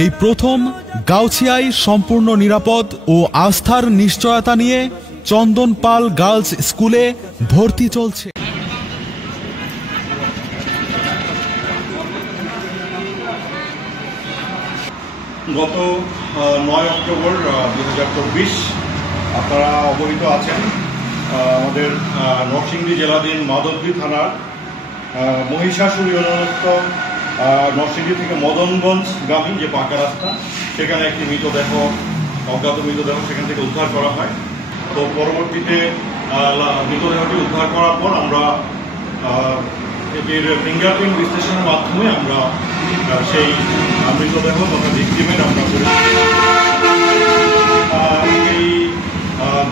এই প্রথম গাউছিয়ায় সম্পূর্ণ নিরাপদ ও আস্থার নিশ্চয়তা নিয়ে চন্দন পাল গার্লস স্কুলে ভর্তি চলছে। গত 9 অক্টোবর 2024 আপনারা অবহিত আছেন, আমাদের নরসিংদী জেলাধীন মাধবদী থানার মহিষাসুর ইউনিয়নস্থ নরসিংদী থেকে মদনগঞ্জগামী যে পাকা রাস্তা, সেখানে একটি অজ্ঞাত মৃতদেহ সেখান থেকে উদ্ধার করা হয়। তো পরবর্তীতে মৃতদেহটি উদ্ধার করার পর আমরা এটির ফিঙ্গারপ্রিন্ট বিশ্লেষণের মাধ্যমে আমরা সেই মৃতদেহ তথা ভিকটিমের আমরা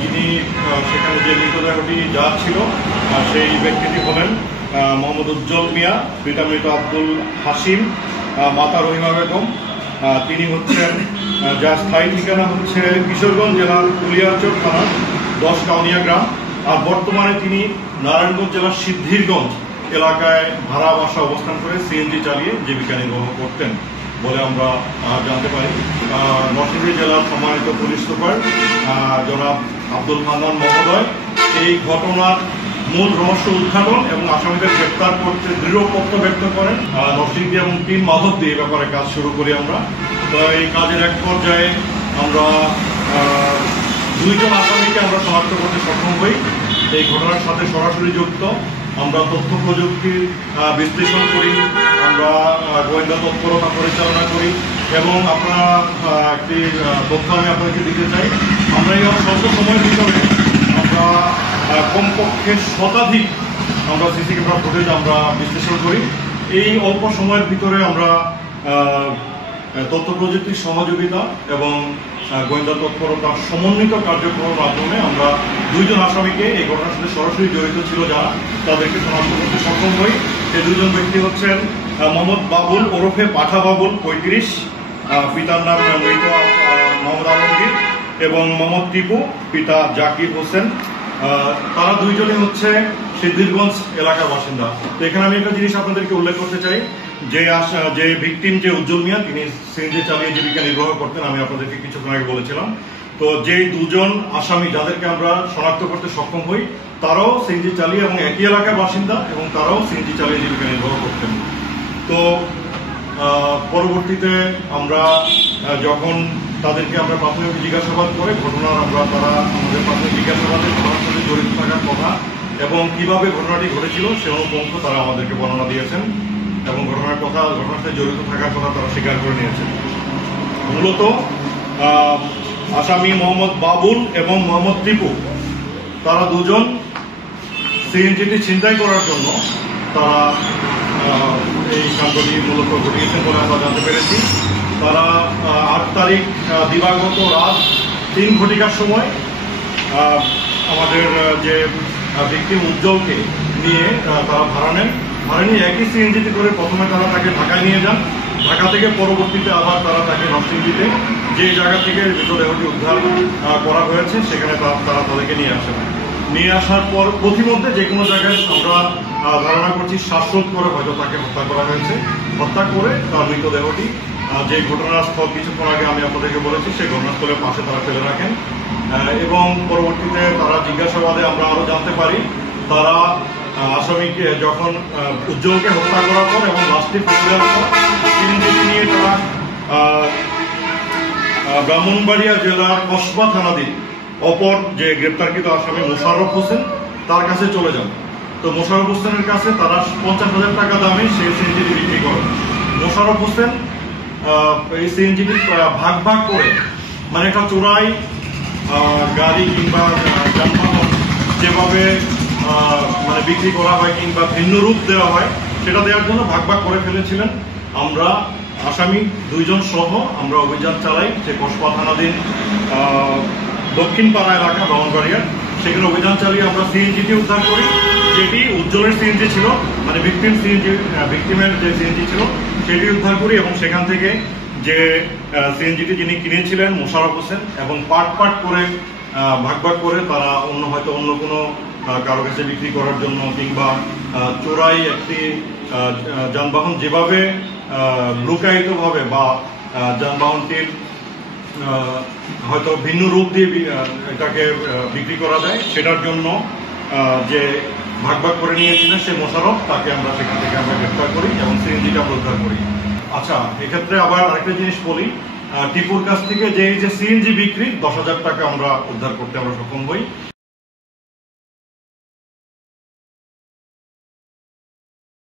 যিনি সেখানে যে মৃতদেহটি যার ছিল সেই ব্যক্তিটি হলেন মোহাম্মদ উজ্জ্বল মিয়া, পিতা মৃত আব্দুল হাসিম, মাতা রহিমা বেগম। তিনি হচ্ছেন, যার স্থায়ী ঠিকানা হচ্ছে কিশোরগঞ্জ জেলার কুলিয়ারচর থানার 10 কাউনিয়া গ্রাম, আর বর্তমানে তিনি নারায়ণগঞ্জ জেলার সিদ্ধিরগঞ্জ এলাকায় ভাড়া বাসা অবস্থান করে সিএনজি চালিয়ে জীবিকা নির্বাহ করতেন বলে আমরা জানতে পারি। নরসিংদী জেলার সম্মানিত পুলিশ সুপার জনাব আব্দুল হান্নান মহোদয় এই ঘটনার মূল রহস্য উদ্ঘাটন এবং আসামিদের গ্রেপ্তার করতে দৃঢ় পক্ষ ব্যক্ত করেন। নরসিংদী এবং টিম মাধবদী এ ব্যাপারে কাজ শুরু করি আমরা। তো এই কাজের এক পর্যায়ে আমরা 2 জন আসামিকে আমরা শনাক্ত করতে সক্ষম হই। এই ঘটনার সাথে সরাসরি যুক্ত আমরা তথ্য প্রযুক্তির বিশ্লেষণ করি, আমরা গোয়েন্দা তৎপরতা পরিচালনা করি এবং আপনারা একটি তথ্য আমি আপনাদেরকে দিতে চাই। আমরা এই স্বল্প সময়ের ভিতরে আমরা কমপক্ষে শতাধিক আমরা সিসি ক্যামেরা ফুটেজ আমরা বিশ্লেষণ করি। এই অল্প সময়ের ভিতরে আমরা তথ্য প্রযুক্তির সহযোগিতা এবং গোয়েন্দা তৎপরতার সমন্বিত কার্যক্রমের মাধ্যমে আমরা 2 জন আসামিকে এই ঘটনার সাথে সরাসরি জড়িত ছিল যারা, তাদেরকে শনাক্ত করতে সক্ষম হই। এই 2 জন ব্যক্তি হচ্ছেন মোহাম্মদ বাবুল ওরফে পাঠা বাবুল 35, পিতার নাম মৃত মোহাম্মদ আলমগীর, এবং মোহাম্মদ টিপু, পিতা জাকির হোসেন। তারা 2 জনই হচ্ছে সিদ্ধিরগঞ্জ এলাকার বাসিন্দা। তো এখানে আমি একটা জিনিস আপনাদেরকে উল্লেখ করতে চাই, যে ভিকটিম যে উজ্জ্বল মিয়া, তিনি সিএনজি চালিয়ে জীবিকা নির্বাহ করতেন, আমি আপনাদেরকে কিছুক্ষণ আগে বলেছিলাম। তো যে 2 জন আসামি যাদেরকে আমরা শনাক্ত করতে সক্ষম হই, তারাও সিএনজি চালিয়ে এবং একই এলাকার বাসিন্দা এবং তারাও সিএনজি চালিয়ে জীবিকা নির্বাহ করতেন। তো পরবর্তীতে আমরা যখন তাদেরকে আমরা প্রাথমিক জিজ্ঞাসাবাদ করে তারা আমাদের প্রাথমিক জিজ্ঞাসাবাদে ঘটনার সাথে জড়িত থাকার কথা এবং কিভাবে ঘটনাটি ঘটেছিল সে অনুপঙ্খ তারা আমাদেরকে বর্ণনা দিয়েছেন এবং ঘটনার সাথে জড়িত থাকার কথা তারা স্বীকার করে নিয়েছেন। মূলত আসামি মোহাম্মদ বাবুল এবং মোহাম্মদ টিপু, তারা 2 জন সিএনজিটি ছিনতাই করার জন্য তারা এই কাণ্ডটি মূলত ঘটিয়েছেন বলে আমরা জানতে পেরেছি। তারা 8 তারিখ দিবাগত রাত 3 ঘটিকার সময় আমাদের যে ভিকটিম উজ্জ্বলকে নিয়ে তারা ভাড়া নিয়ে একই সিএনজিতে করে প্রথমে তারা তাকে ঢাকায় নিয়ে যান। ঢাকা থেকে পরবর্তীতে আবার তারা তাকে নরসিংদীতে যে জায়গা থেকে মৃতদেহটি উদ্ধার করা হয়েছে সেখানে তারা তাদেরকে নিয়ে আসার পর প্রতিমধ্যে যে কোনো জায়গায় আমরা ধারণা করছি শ্বাসরোধ করে হয়তো তাকে হত্যা করা হয়েছে। হত্যা করে তার মৃতদেহটি যে ঘটনাস্থল কিছুক্ষণ আগে আমি আপনাদেরকে বলেছি সেই ঘটনাস্থলের পাশে তারা ফেলে রাখেন এবং পরবর্তীতে তারা জিজ্ঞাসাবাদে আমরা আরো জানতে পারি তারা আসামিকে যখন উজ্জ্বলকে হত্যা করার পর এবং লাশটি ফেলে দেওয়ার পর সিএনজি নিয়ে তারা ব্রাহ্মণবাড়িয়া জেলার কসবা থানাধীন অপর যে গ্রেপ্তারকৃত আসামি মোশাররফ হোসেন তার কাছে চলে যান। তো মোশাররফ হোসেনের কাছে তারা 50,000 টাকা দামে সেই সিএনজিটি বিক্রি করেন। মোশাররফ হোসেন এই সিএনজিটি ভাগ করে, মানে একটা চোরাই গাড়ি কিংবা যানবাহন যেভাবে মানে বিক্রি করা হয় কিংবা ভিন্ন রূপ দেওয়া হয় সেটা দেওয়ার জন্য ভাগ করে ফেলেছিলেন। আমরা আসামি 2 জন সহ আমরা অভিযান চালাই যে কসবা থানাধীন দক্ষিণ পাড়া এলাকা ব্রাহ্মণবাড়িয়ার, সেখানে অভিযান চালিয়ে আমরা সিএনজিটি উদ্ধার করি, যেটি উজ্জ্বলের সিএনজি ছিল, মানে ভিকটিমের যে সিএনজি ছিল সেটি উদ্ধার করি এবং সেখান থেকে যে সিএনজিটি যিনি কিনেছিলেন মোশাররফ হোসেন এবং পার্ট করে ভাগ করে তারা হয়তো অন্য কোনো কারো কাছে বিক্রি করার জন্য কিংবা চোরাই একটি যানবাহন যেভাবে লুকায়িতভাবে বা যানবাহনটির হয়তো ভিন্ন রূপ দিয়ে এটাকে বিক্রি করা যায়, সেটার জন্য যে ভাগ ভাগ করে নিয়েছিলেন সে মোশাররফ, তাকে আমরা সেখান থেকে আমরা গ্রেফতার করি এবং সিএনজিটা আমরা উদ্ধার করি। আচ্ছা, এক্ষেত্রে আবার আরেকটা জিনিস বলি, টিপুর কাছ থেকে যে সিএনজি বিক্রি 10,000 টাকা আমরা উদ্ধার করতে আমরা সক্ষম হই।